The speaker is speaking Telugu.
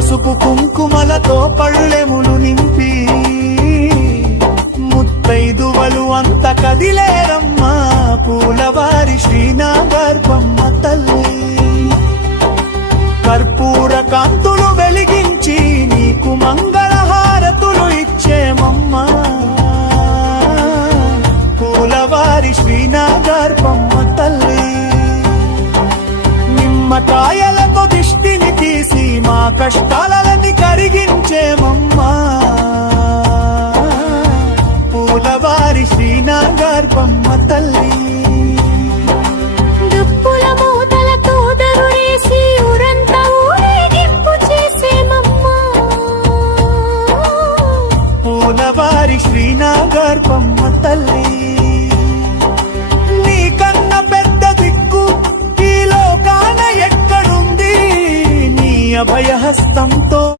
పసుపు కుంకుమలతో పళ్ళెములు నింపి ముత్తైదువలు అంత కదిలేరమ్మా పూలవారి శ్రీనాగర్భమ్మ తల్లి. కర్పూర కాంతులు వెలిగించి నీకు మంగళహారతులు ఇచ్చేమమ్మా పూలవారి శ్రీనాగర్భమ్మ తల్లి. నిమ్మకాయలతో దిష్టిని తీసి మా కష్టాలని కరిగించేమమ్మా పూలవారి శ్రీనాగర్భమ్మ తల్లి. దుప్పుల మూతలతో దరుడేసి ఊరంతా ఊరేగింపు చేసేమమ్మా పూలవారి శ్రీనాగర్భమ్మ తల్లి. నీకన్న పెద్ద దిక్కు ఈ లోకాన ఎక్కడుంది, నీ అభయహస్తంతో